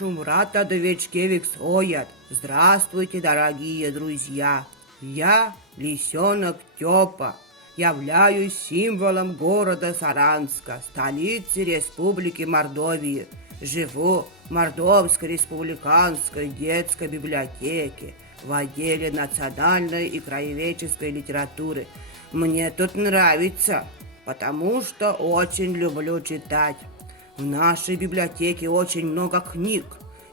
Шумрата Довечкевик соят. Здравствуйте, дорогие друзья! Я лисенок Тёпа. Являюсь символом города Саранска, столицы Республики Мордовии. Живу в Мордовской республиканской детской библиотеке в отделе национальной и краеведческой литературы. Мне тут нравится, потому что очень люблю читать. В нашей библиотеке очень много книг.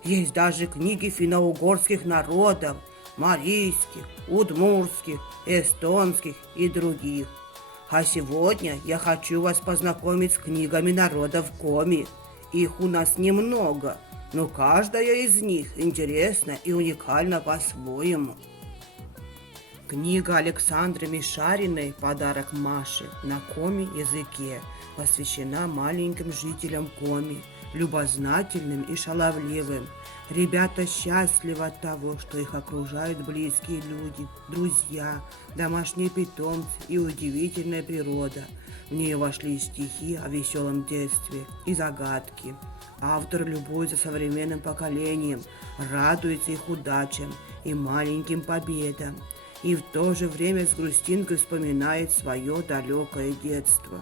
Есть даже книги финно-угорских народов, марийских, удмуртских, эстонских и других. А сегодня я хочу вас познакомить с книгами народов Коми. Их у нас немного, но каждая из них интересна и уникальна по-своему. Книга Александры Мишариной «Подарок Маше» на коми языке посвящена маленьким жителям Коми, любознательным и шаловливым. Ребята счастливы от того, что их окружают близкие люди, друзья, домашние питомцы и удивительная природа. В нее вошли стихи о веселом детстве и загадки. Автор любуется современным поколением, радуется их удачам и маленьким победам, и в то же время с грустинкой вспоминает свое далекое детство.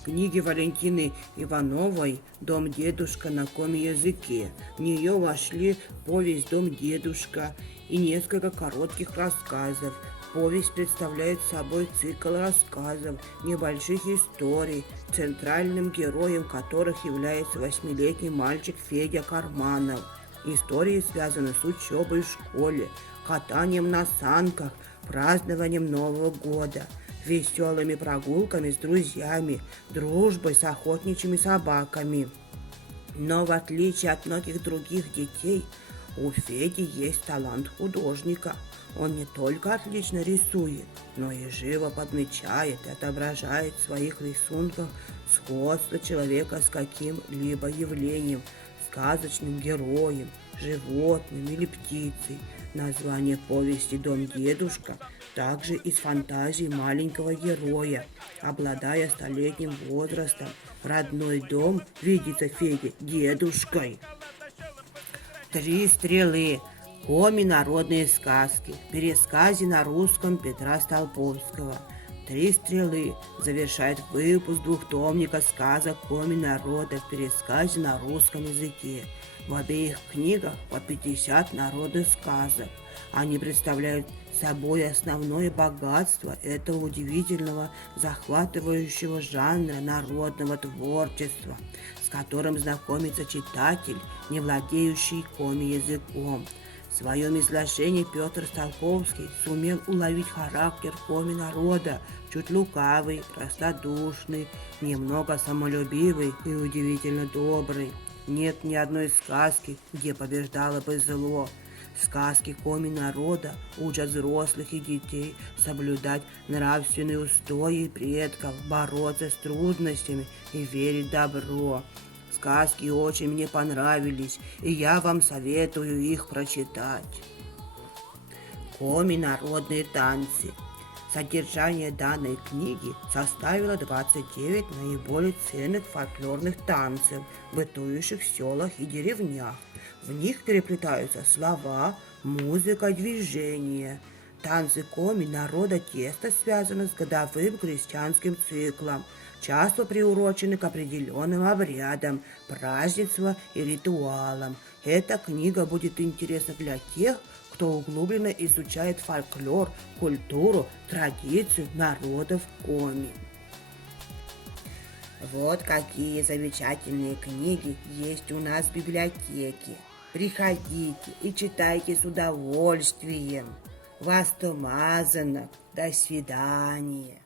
В книге Валентины Ивановой «Дом дедушка» на коми-языке. В нее вошли повесть «Дом дедушка» и несколько коротких рассказов. Повесть представляет собой цикл рассказов, небольших историй, центральным героем которых является 8-летний мальчик Федя Карманов. Истории связаны с учебой в школе, катанием на санках, празднованием Нового года, веселыми прогулками с друзьями, дружбой с охотничьими собаками. Но в отличие от многих других детей, у Феди есть талант художника. Он не только отлично рисует, но и живо подмечает и отображает в своих рисунках сходство человека с каким-либо явлением, сказочным героем, животным или птицей. Название повести «Дом дедушка» также из фантазии маленького героя. Обладая 100-летним возрастом, родной дом видится Феде дедушкой. «Три стрелы». Коми народные сказки. В пересказе на русском Петра Столповского. «Три стрелы» завершает выпуск двухтомника сказок Коми народа в пересказе на русском языке. В обеих книгах по 50 народных сказок. Они представляют собой основное богатство этого удивительного, захватывающего жанра народного творчества, с которым знакомится читатель, не владеющий коми-языком. В своем изложении Петр Столповский сумел уловить характер коми народа, чуть лукавый, простодушный, немного самолюбивый и удивительно добрый. Нет ни одной сказки, где побеждало бы зло. Сказки коми народа учат взрослых и детей соблюдать нравственные устои предков, бороться с трудностями и верить в добро. Сказки очень мне понравились, и я вам советую их прочитать. Коми народные танцы. Содержание данной книги составило 29 наиболее ценных фольклорных танцев, бытующих в селах и деревнях. В них переплетаются слова, музыка, движения. Танцы коми народа тесно связаны с годовым крестьянским циклом, часто приурочены к определенным обрядам, празднествам и ритуалам. Эта книга будет интересна для тех, кто углубленно изучает фольклор, культуру, традицию народов Коми. Вот какие замечательные книги есть у нас в библиотеке. Приходите и читайте с удовольствием. Вас-то мазано. До свидания.